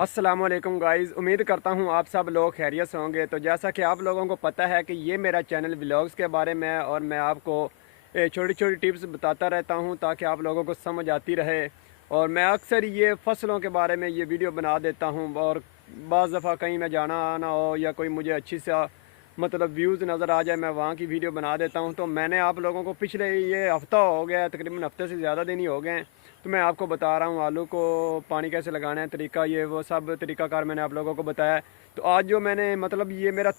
अस्सलामुअलैकुम गाइज़, उम्मीद करता हूँ आप सब लोग खैरियत से होंगे। तो जैसा कि आप लोगों को पता है कि ये मेरा चैनल व्लॉग्स के बारे में है और मैं आपको छोटी छोटी टिप्स बताता रहता हूँ ताकि आप लोगों को समझ आती रहे। और मैं अक्सर ये फ़सलों के बारे में ये वीडियो बना देता हूँ और बाज़ दफ़ा कहीं मैं जाना आना हो या कोई मुझे अच्छी सा मतलब व्यूज़ नज़र आ जाए, मैं वहाँ की वीडियो बना देता हूँ। तो मैंने आप लोगों को पिछले ये हफ़्ता हो गया है, तकरीबन हफ़्ते से ज़्यादा दिन ही हो गए हैं, तो मैं आपको बता रहा हूँ आलू को पानी कैसे लगाना है, तरीका ये वो सब तरीकाकार मैंने आप लोगों को बताया है। तो आज जो मैंने मतलब ये मेरा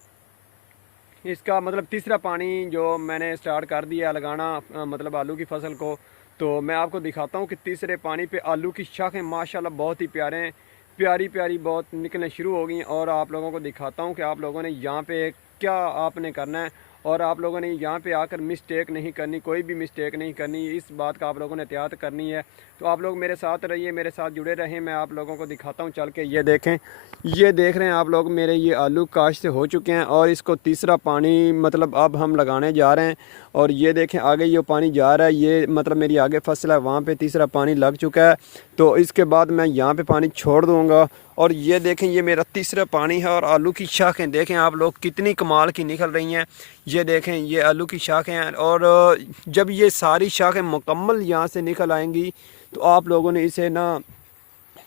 इसका मतलब तीसरा पानी जो मैंने स्टार्ट कर दिया लगाना मतलब आलू की फसल को, तो मैं आपको दिखाता हूँ कि तीसरे पानी पे आलू की शाखें माशाल्लाह बहुत ही प्यारे हैं, प्यारी प्यारी बहुत निकलने शुरू हो गई। और आप लोगों को दिखाता हूँ कि आप लोगों ने यहाँ पे क्या आपने करना है और आप लोगों ने यहाँ पे आकर मिस्टेक नहीं करनी, कोई भी मिस्टेक नहीं करनी, इस बात का आप लोगों ने एहतियात करनी है। तो आप लोग मेरे साथ रहिए, मेरे साथ जुड़े रहें। मैं आप लोगों को दिखाता हूँ चल के। ये देखें, ये देख रहे हैं आप लोग, मेरे ये आलू काश्त से हो चुके हैं और इसको तीसरा पानी मतलब अब हम लगाने जा रहे हैं। और ये देखें आगे ये पानी जा रहा है, ये मतलब मेरी आगे फसल है वहाँ पे तीसरा पानी लग चुका है। तो इसके बाद मैं यहाँ पे पानी छोड़ दूँगा। और ये देखें ये मेरा तीसरा पानी है और आलू की शाखें देखें आप लोग कितनी कमाल की निकल रही हैं। ये देखें ये आलू की शाखें हैं और जब ये सारी शाखें मुकम्मल यहाँ से निकल आएंगी तो आप लोगों ने इसे ना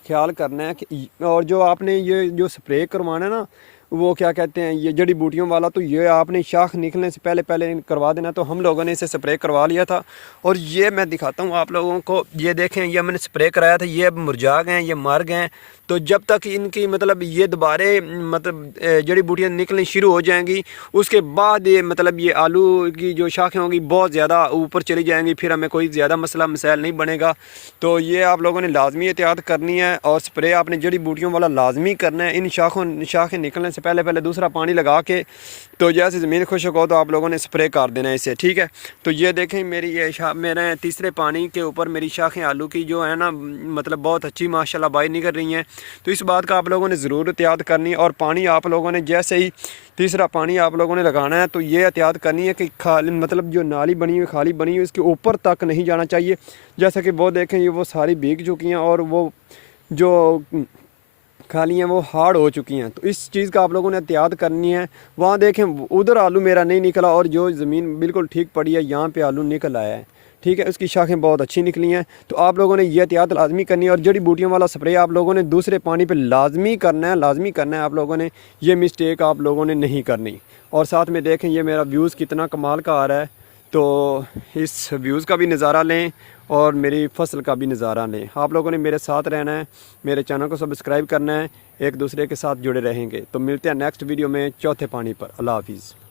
ख्याल करना है कि और जो आपने ये जो स्प्रे करवाना है ना, वो क्या कहते हैं ये जड़ी बूटियों वाला, तो ये आपने शाख निकलने से पहले पहले करवा देना। तो हम लोगों ने इसे स्प्रे करवा लिया था और ये मैं दिखाता हूँ आप लोगों को। ये देखें ये मैंने स्प्रे कराया था, ये अब मुरझा गए हैं, ये मर गए हैं। तो जब तक इनकी मतलब ये दोबारे मतलब जड़ी बूटियाँ निकलनी शुरू हो जाएंगी उसके बाद ये मतलब ये आलू की जो शाखें होंगी बहुत ज़्यादा ऊपर चली जाएंगी, फिर हमें कोई ज़्यादा मसला मसाइल नहीं बनेगा। तो ये आप लोगों ने लाजमी एहतियात करनी है और स्प्रे आपने जड़ी बूटियों वाला लाजमी करना है इन शाखें निकलने से पहले पहले दूसरा पानी लगा के। तो जैसे ज़मीन खुश्क हो तो आप लोगों ने स्प्रे कर देना है इसे, ठीक है। तो ये देखें मेरी ये मेरे तीसरे पानी के ऊपर मेरी शाखें आलू की जो है ना मतलब बहुत अच्छी माशाल्लाह बाहर निकल रही हैं। तो इस बात का आप लोगों ने ज़रूर एहतियात करनी है। और पानी आप लोगों ने जैसे ही तीसरा पानी आप लोगों ने लगाना है तो ये एहतियात करनी है कि खाली मतलब जो नाली बनी हुई खाली बनी हुई इसके ऊपर तक नहीं जाना चाहिए। जैसा कि वो देखें ये वो सारी भीग चुकी हैं और वो जो खाली हैं वो हार्ड हो चुकी हैं। तो इस चीज़ का आप लोगों ने एहतियात करनी है। वहाँ देखें उधर आलू मेरा नहीं निकला और जो ज़मीन बिल्कुल ठीक पड़ी है यहाँ पे आलू निकल आया है, ठीक है। उसकी शाखें बहुत अच्छी निकली हैं। तो आप लोगों ने ये एहतियात लाजमी करनी है और जड़ी बूटियों वाला स्प्रे आप लोगों ने दूसरे पानी पे लाजमी करना है, लाजमी करना है। आप लोगों ने ये मिस्टेक आप लोगों ने नहीं करनी। और साथ में देखें ये मेरा व्यूज़ कितना कमाल का आ रहा है, तो इस व्यूज़ का भी नज़ारा लें और मेरी फसल का भी नज़ारा लें। आप लोगों ने मेरे साथ रहना है, मेरे चैनल को सब्सक्राइब करना है, एक दूसरे के साथ जुड़े रहेंगे। तो मिलते हैं नेक्स्ट वीडियो में चौथे पानी पर। अल्लाह हाफिज़।